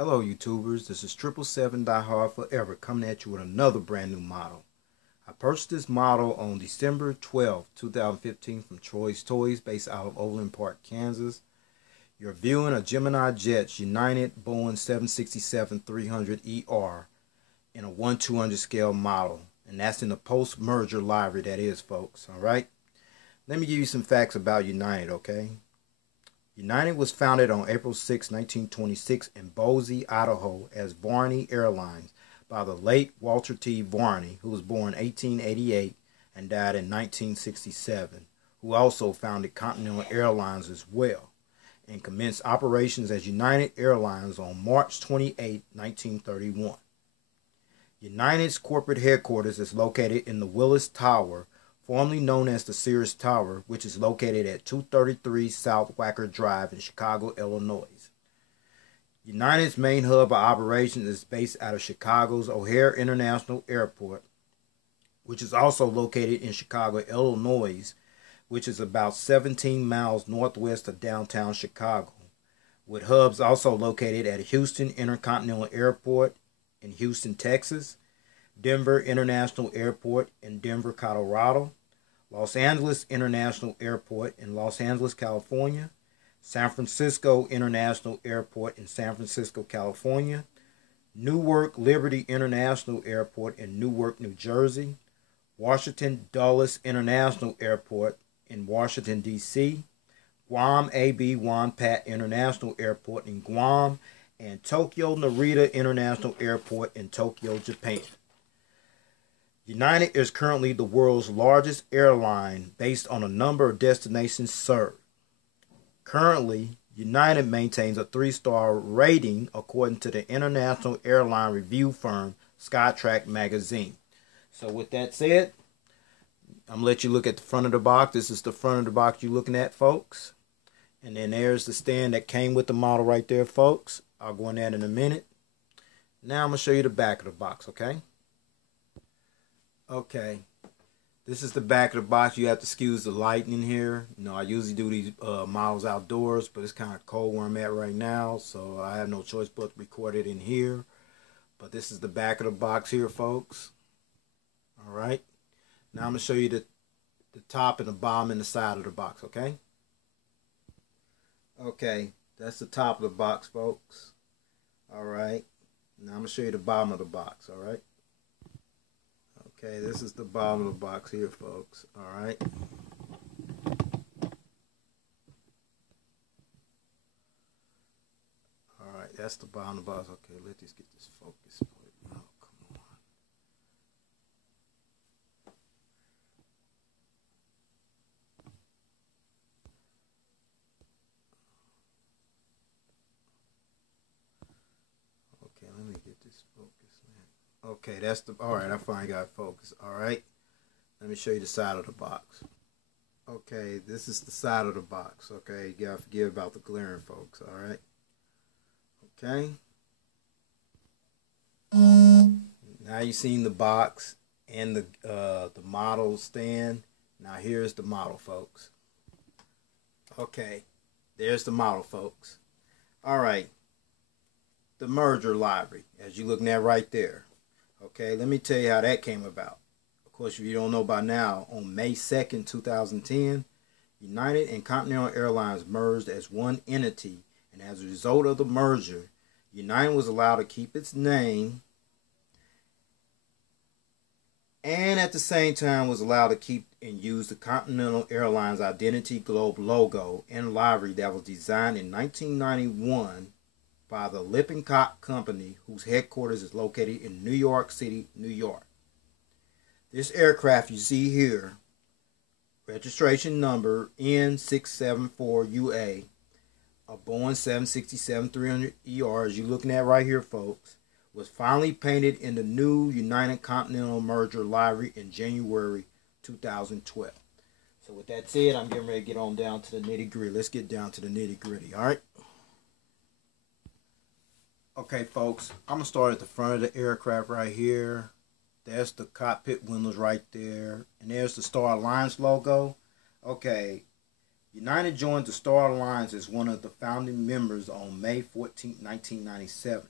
Hello YouTubers, this is 777 Die Hard Forever coming at you with another brand new model. I purchased this model on December 12, 2015 from Troy's Toys based out of Overland Park, Kansas. You're viewing a Gemini Jets United B767-300ER in a 1/200 scale model, and that's in the Post-Merger Livery, that is, folks. Alright, let me give you some facts about United, okay? United was founded on April 6, 1926 in Boise, Idaho as Varney Airlines by the late Walter T. Varney, who was born 1888 and died in 1967, who also founded Continental Airlines as well, and commenced operations as United Airlines on March 28, 1931. United's corporate headquarters is located in the Willis Tower, formerly known as the Sears Tower, which is located at 233 South Wacker Drive in Chicago, Illinois. United's main hub of operations is based out of Chicago's O'Hare International Airport, which is also located in Chicago, Illinois, which is about 17 miles northwest of downtown Chicago, with hubs also located at Houston Intercontinental Airport in Houston, Texas, Denver International Airport in Denver, Colorado, Los Angeles International Airport in Los Angeles, California, San Francisco International Airport in San Francisco, California, Newark Liberty International Airport in Newark, New Jersey, Washington Dulles International Airport in Washington, D.C., Guam A.B. Wonpat International Airport in Guam, and Tokyo Narita International Airport in Tokyo, Japan. United is currently the world's largest airline based on a number of destinations served. Currently, United maintains a 3-star rating according to the international airline review firm Skytrax magazine. So with that said, I'm going to let you look at the front of the box. This is the front of the box you're looking at, folks. And then there's the stand that came with the model right there, folks. I'll go in that in a minute. Now I'm going to show you the back of the box, okay? Okay, this is the back of the box. You have to excuse the lighting in here. You know, I usually do these models outdoors, but it's kind of cold where I'm at right now, so I have no choice but to record it in here. But this is the back of the box here, folks. All right. Now I'm going to show you the top and the bottom and the side of the box, okay? Okay, that's the top of the box, folks. All right. Now I'm going to show you the bottom of the box, all right? Okay, this is the bottom of the box here, folks. All right. All right, that's the bottom of the box. Okay, let's just get this focus. Oh, come on. Okay, let me get this focus, man. Okay, that's the, all right, I finally got it focused. All right, let me show you the side of the box. Okay, this is the side of the box. Okay, you gotta forgive about the glaring, folks. All right. Okay. Now you've seen the box and the model stand. Now here's the model, folks. Okay, there's the model, folks. All right, the merger library, as you're looking at right there. Okay, let me tell you how that came about. Of course, if you don't know by now, on May 2nd, 2010, United and Continental Airlines merged as one entity, and as a result of the merger, United was allowed to keep its name and at the same time was allowed to keep and use the Continental Airlines Identity Globe logo and livery that was designed in 1991 by the Lippincott Company, whose headquarters is located in New York City, New York. This aircraft you see here, registration number N674UA, a Boeing 767-300ER, as you're looking at right here, folks, was finally painted in the new United Continental Merger livery in January 2012. So with that said, I'm getting ready to get on down to the nitty-gritty. Let's get down to the nitty-gritty, all right? Okay, folks, I'm going to start at the front of the aircraft right here. There's the cockpit windows right there. And there's the Star Alliance logo. Okay, United joined the Star Alliance as one of the founding members on May 14, 1997,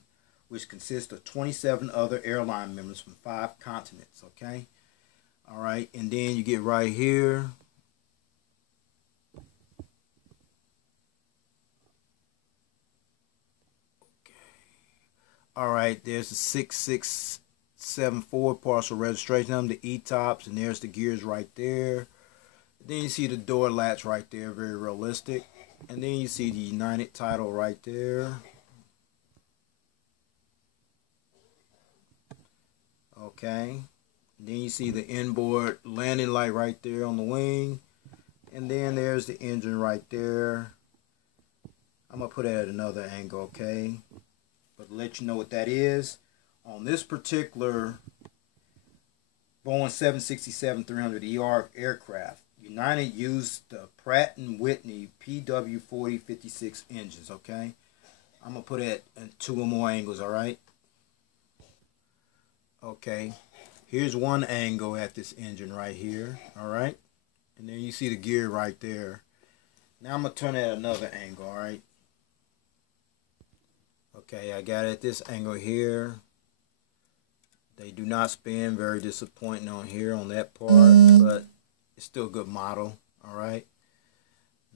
which consists of 27 other airline members from 5 continents, okay? All right, and then you get right here. All right, there's the 6674 parcel registration number, the E-tops, and there's the gears right there. Then you see the door latch right there, very realistic. And then you see the United title right there. Okay. Then you see the inboard landing light right there on the wing. And then there's the engine right there. I'm going to put it at another angle, okay? But to let you know what that is, on this particular Boeing 767-300ER aircraft, United used the Pratt & Whitney PW4056 engines, okay? I'm going to put it at 2 or more angles, all right? Okay, here's one angle at this engine right here, all right? And then you see the gear right there. Now I'm going to turn it at another angle, all right? Okay, I got it at this angle here. They do not spin, very disappointing on here on that part, but it's still a good model, all right?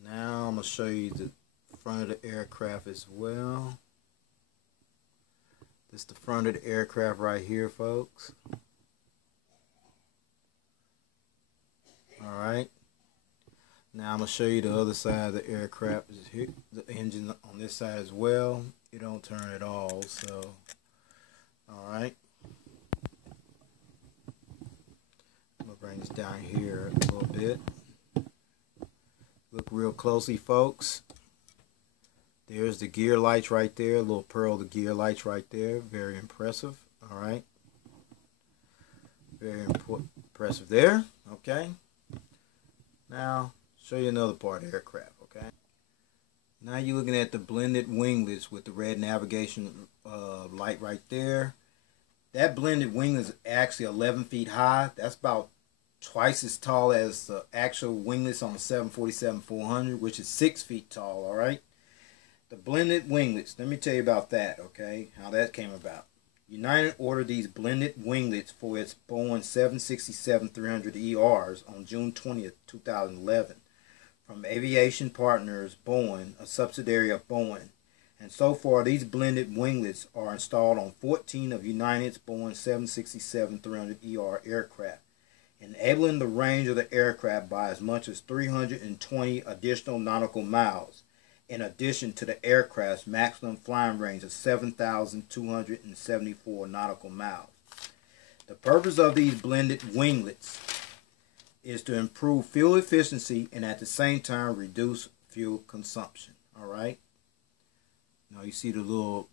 Now I'm going to show you the front of the aircraft as well. This is the front of the aircraft right here, folks. All right. Now I'm going to show you the other side of the aircraft. Here, the engine on this side as well. It don't turn at all, so all right. I'm going to bring this down here a little bit. Look real closely, folks. There's the gear lights right there. A little pearl of the gear lights right there. Very impressive. All right. Very impressive there. Okay. Now, show you another part of the aircraft. Okay. Now you're looking at the blended winglets with the red navigation light right there. That blended winglet is actually 11 feet high. That's about twice as tall as the actual winglets on the 747-400, which is 6 feet tall, all right? The blended winglets, let me tell you about that, okay, how that came about. United ordered these blended winglets for its Boeing 767-300ERs on June 20th, 2011 from Aviation Partners Boeing, a subsidiary of Boeing. And so far, these blended winglets are installed on 14 of United's Boeing 767-300ER aircraft, enabling the range of the aircraft by as much as 320 additional nautical miles, in addition to the aircraft's maximum flying range of 7,274 nautical miles. The purpose of these blended winglets is to improve fuel efficiency and at the same time reduce fuel consumption. All right. Now you see the little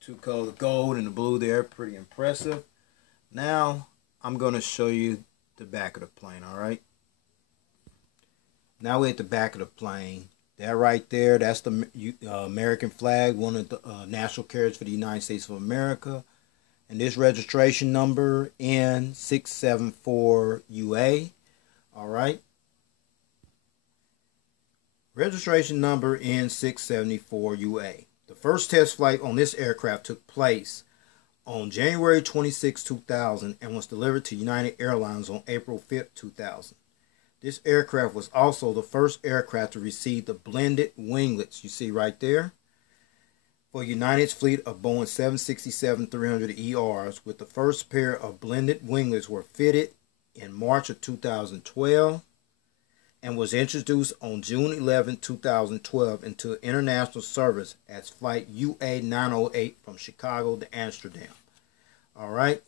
two colors, the gold and the blue there, pretty impressive. Now I'm going to show you the back of the plane. All right. Now we're at the back of the plane. That right there, that's the American flag, one of the national carriers for the United States of America. And this registration number N674UA. All right. Registration number N674UA. The first test flight on this aircraft took place on January 26, 2000 and was delivered to United Airlines on April 5, 2000. This aircraft was also the first aircraft to receive the blended winglets you see right there for United's fleet of Boeing 767-300ERs, with the first pair of blended winglets were fitted in March of 2012 and was introduced on June 11, 2012 into international service as Flight UA908 from Chicago to Amsterdam. All right.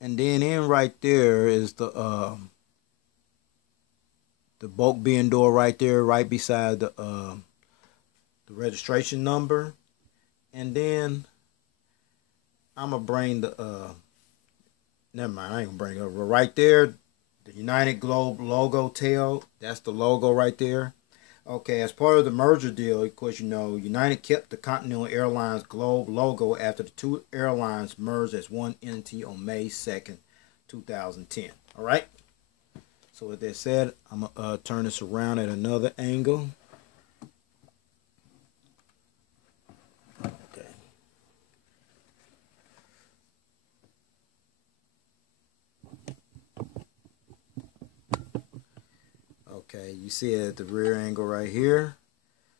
And then in right there is the bulk bin door right there, right beside the registration number. And then I'm gonna bring the never mind, I ain't gonna bring it over. Right there, the United Globe logo tail. That's the logo right there. Okay, as part of the merger deal, of course, you know, United kept the Continental Airlines Globe logo after the two airlines merged as one entity on May 2nd, 2010. All right. So with that said, I'm gonna turn this around at another angle. Okay. Okay, you see it at the rear angle right here.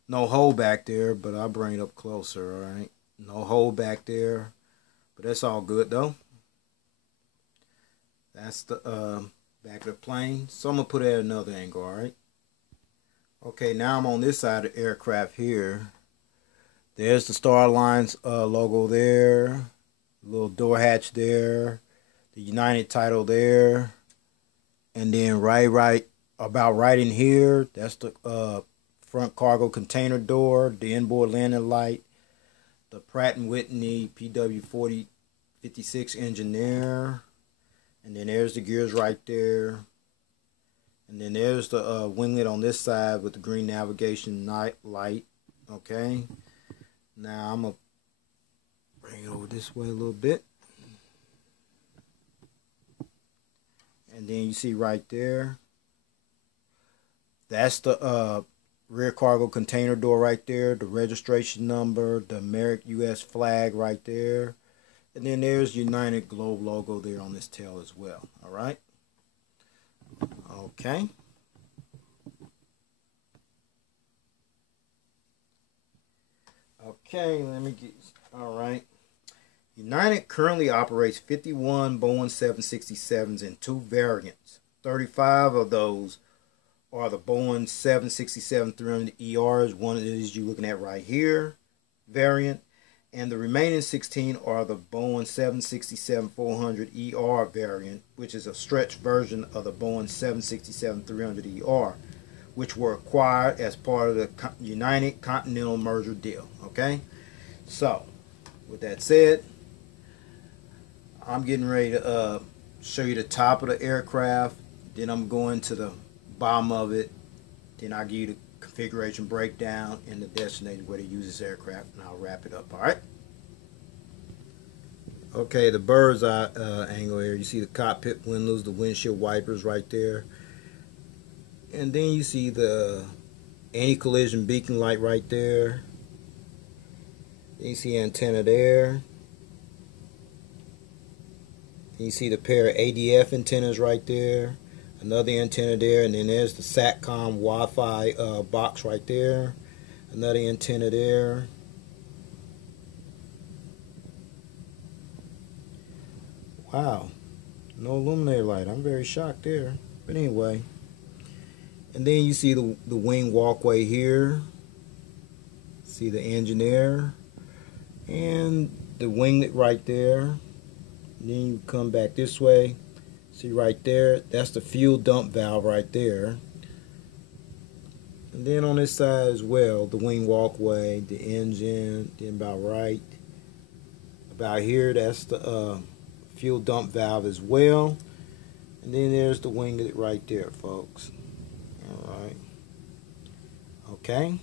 No hole back there, but I'll bring it up closer, alright? No hole back there, but that's all good though. That's the back of the plane. So I'm going to put it at another angle, alright? Okay, now I'm on this side of the aircraft here. There's the Star Alliance logo there. Little door hatch there. The United title there. And then about right in here, that's the front cargo container door, the inboard landing light, the Pratt & Whitney PW4056 engine there. And then there's the gears right there. And then there's the winglet on this side with the green navigation night light. Okay. Now I'm going to bring it over this way a little bit. And then you see right there, that's the rear cargo container door right there, the registration number, the American US flag right there. And then there's United Globe logo there on this tail as well. Alright. Okay. Okay, let me get, alright. United currently operates 51 Boeing 767s in 2 variants. 35 of those are the Boeing 767-300ERs. One of these you're looking at right here, variant. And the remaining 16 are the Boeing 767-400ER variant, which is a stretch version of the Boeing 767-300ER, which were acquired as part of the United Continental merger deal. Okay? So, with that said, I'm getting ready to show you the top of the aircraft. Then I'm going to the bottom of it. Then I'll give you the configuration breakdown and the destination where to use this aircraft, and I'll wrap it up. Alright? Okay, the bird's eye angle here. You see the cockpit windows, the windshield wipers right there. And then you see the anti-collision beacon light right there. Then you see antenna there. Then you see the pair of ADF antennas right there. Another antenna there, and then there's the SATCOM Wi-Fi box right there. Another antenna there. Wow, no illuminator light. I'm very shocked there. But anyway, and then you see the wing walkway here. See the engine there, and the winglet right there. And then you come back this way. See right there, that's the fuel dump valve right there. And then on this side as well, the wing walkway, the engine, then about here, that's the fuel dump valve as well. And then there's the winglet right there, folks. Alright. Okay.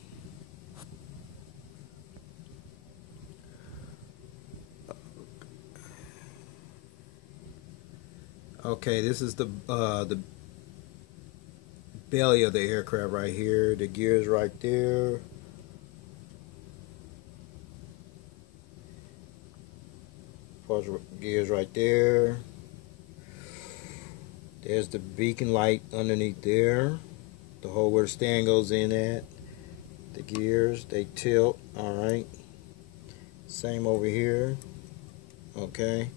Okay, this is the belly of the aircraft right here. The gears right there. Gears right there. There's the beacon light underneath there. The hole where the stand goes in at. The gears, they tilt. Alright. Same over here. Okay.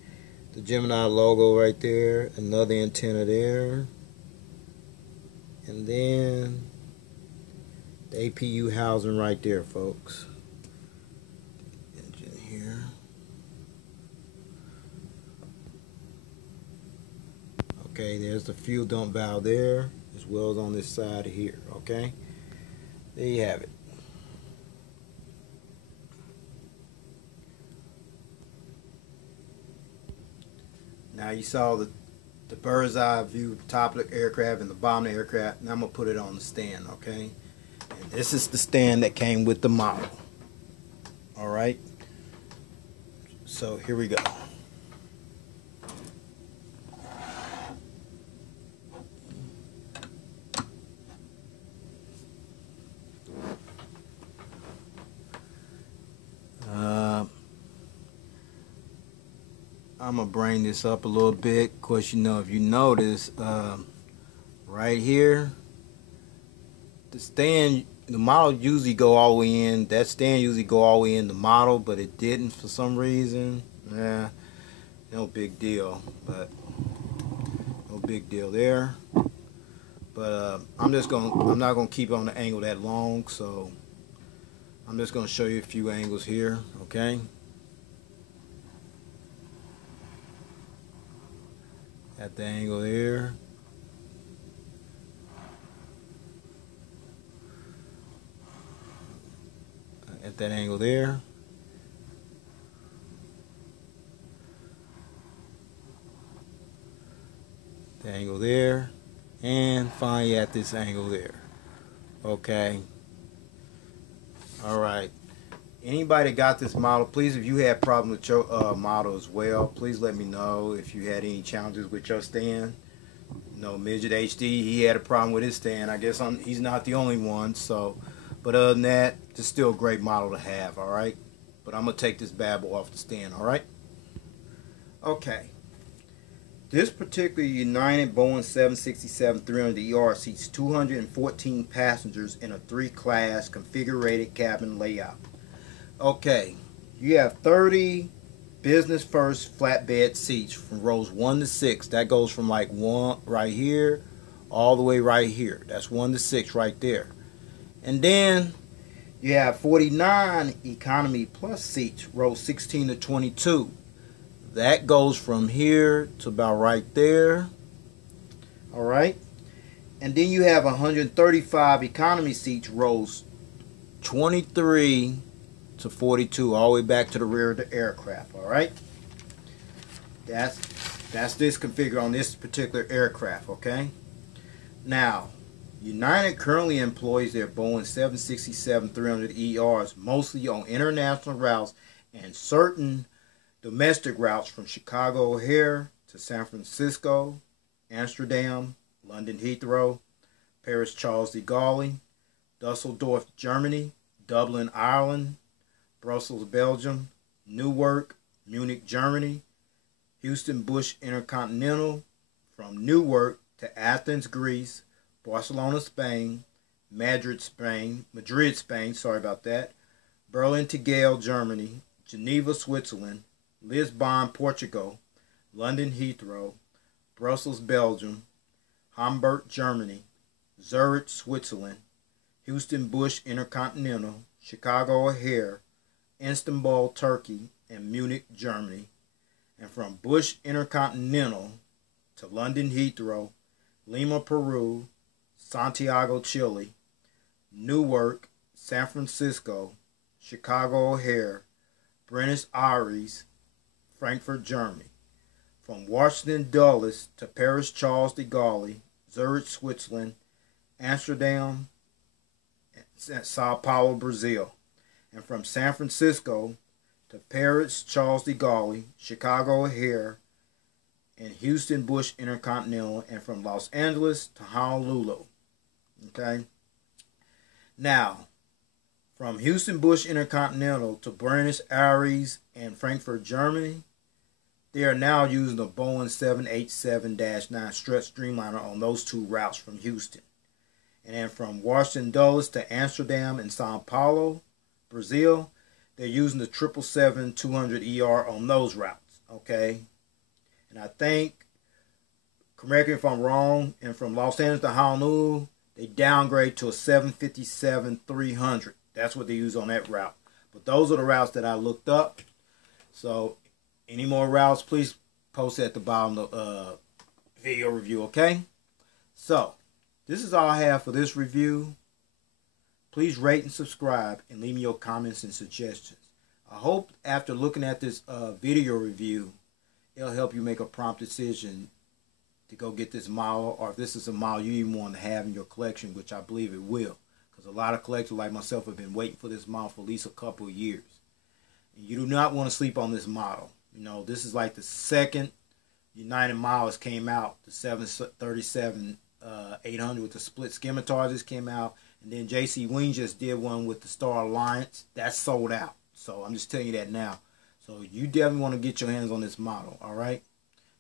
The Gemini logo right there, another antenna there, and then the APU housing right there, folks. Engine here. Okay, there's the fuel dump valve there, as well as on this side here, okay? There you have it. Now you saw the bird's eye view, top of the aircraft and the bottom of the aircraft. Now I'm going to put it on the stand, okay? And this is the stand that came with the model. Alright? So here we go. I'm gonna bring this up a little bit. Of course, you know, if you notice, right here, the model usually go all the way in. That stand usually go all the way in the model, but it didn't for some reason. Yeah, no big deal, but no big deal there. But I'm not gonna keep on the angle that long, so I'm just gonna show you a few angles here, okay? At the angle there. At that angle there. The angle there. And finally at this angle there. Okay. Alright. Anybody got this model, please, if you had problems with your model as well, please let me know if you had any challenges with your stand. You know, Midget HD, he had a problem with his stand. I guess he's not the only one. So, but other than that, it's still a great model to have, alright? But I'm going to take this bad boy off the stand, alright? Okay. This particular United Boeing 767-300ER seats 214 passengers in a 3-class configured cabin layout. Okay, you have 30 business first flatbed seats from rows 1 to 6. That goes from like 1 right here all the way right here. That's 1 to 6 right there. And then you have 49 economy plus seats, rows 16 to 22. That goes from here to about right there. Alright. And then you have 135 economy seats, rows 23 to 42, all the way back to the rear of the aircraft. Alright. That's this configured on this particular aircraft, okay? Now, United currently employs their Boeing 767-300ERs mostly on international routes and certain domestic routes from Chicago O'Hare to San Francisco, Amsterdam, London Heathrow, Paris Charles de Gaulle, Dusseldorf, Germany, Dublin, Ireland, Brussels, Belgium, Newark, Munich, Germany, Houston Bush Intercontinental, from Newark to Athens, Greece, Barcelona, Spain, Madrid, Spain, sorry about that, Berlin to Gale, Germany, Geneva, Switzerland, Lisbon, Portugal, London Heathrow, Brussels, Belgium, Hamburg, Germany, Zurich, Switzerland, Houston Bush Intercontinental, Chicago O'Hare, Istanbul, Turkey, and Munich, Germany. And from Bush Intercontinental to London Heathrow, Lima, Peru, Santiago, Chile, Newark, San Francisco, Chicago O'Hare, Buenos Aires, Frankfurt, Germany. From Washington Dulles to Paris Charles de Gaulle, Zurich, Switzerland, Amsterdam, and Sao Paulo, Brazil. And from San Francisco to Paris Charles de Gaulle, Chicago O'Hare, and Houston Bush Intercontinental, and from Los Angeles to Honolulu. Okay? Now, from Houston Bush Intercontinental to Buenos Aires and Frankfurt, Germany, they are now using the Boeing 787-9 stretch Streamliner on those 2 routes from Houston. And then from Washington Dulles to Amsterdam and Sao Paulo, Brazil, they're using the 777-200ER on those routes. Okay? And I think, correct me if I'm wrong, and from Los Angeles to Honolulu, they downgrade to a 757-300. That's what they use on that route. But those are the routes that I looked up. So, any more routes, please post at the bottom of the video review, okay? So, this is all I have for this review. Please rate and subscribe and leave me your comments and suggestions. I hope after looking at this video review, it'll help you make a prompt decision to go get this model, or if this is a model you even want to have in your collection, which I believe it will. Because a lot of collectors like myself have been waiting for this model for at least a couple of years. And you do not want to sleep on this model. You know, this is like the second United model that came out. The 737-800 with the split scimitar just came out. And then JC Wing just did one with the Star Alliance. That's sold out. So I'm just telling you that now. So you definitely want to get your hands on this model, all right?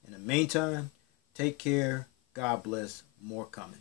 In the meantime, take care. God bless. More coming.